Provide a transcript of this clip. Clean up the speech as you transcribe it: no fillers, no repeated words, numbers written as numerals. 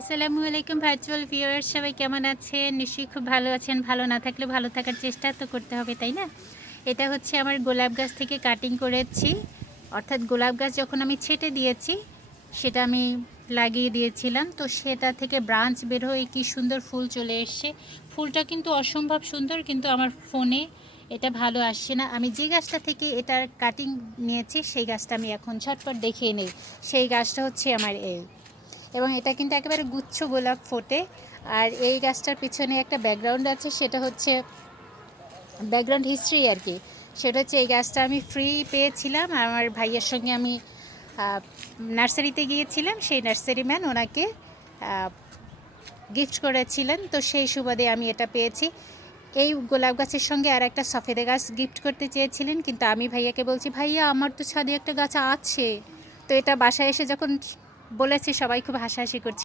আসসালামু আলাইকুম virtual viewers, সবাই কেমন আছেন? নিশ্চয়ই খুব ভালো আছেন। ভালো না থাকলে ভালো থাকার চেষ্টা তো করতে হবে, তাই না? এটা হচ্ছে আমার গোলাপ গাছ থেকে কাটিং করেছি, অর্থাৎ গোলাপ গাছ যখন আমি ছেটে দিয়েছি সেটা আমি লাগিয়ে দিয়েছিলাম, তো সেটা থেকে ব্রাঞ্চ বের হয়ে কী সুন্দর ফুল চলে এসছে। ফুলটা কিন্তু অসম্ভব সুন্দর, কিন্তু আমার ফোনে এটা ভালো আসছে না। আমি যে গাছটা থেকে এটার কাটিং নিয়েছি সেই গাছটা আমি এখন ঝটপট দেখিয়ে নেই। সেই গাছটা হচ্ছে আমার এই, এবং এটা কিন্তু একেবারে গুচ্ছ গোলাপ ফোটে। আর এই গাছটার পিছনে একটা ব্যাকগ্রাউন্ড আছে, সেটা হচ্ছে ব্যাকগ্রাউন্ড হিস্ট্রি আর কি। সেটা হচ্ছে এই গাছটা আমি ফ্রি পেয়েছিলাম, আমার ভাইয়ের সঙ্গে আমি নার্সারিতে গিয়েছিলাম, সেই নার্সারি ম্যান ওনাকে গিফট করেছিলেন, তো সেই সুবাদে আমি এটা পেয়েছি। এই গোলাপ গাছের সঙ্গে আর একটা সফেদা গাছ গিফট করতে চেয়েছিলেন, কিন্তু আমি ভাইয়াকে বলছি, ভাইয়া আমার তো ছাদে একটা গাছ আছে। তো এটা বাসায় এসে যখন বলেছি সবাই খুব হাসাহাসি করছে।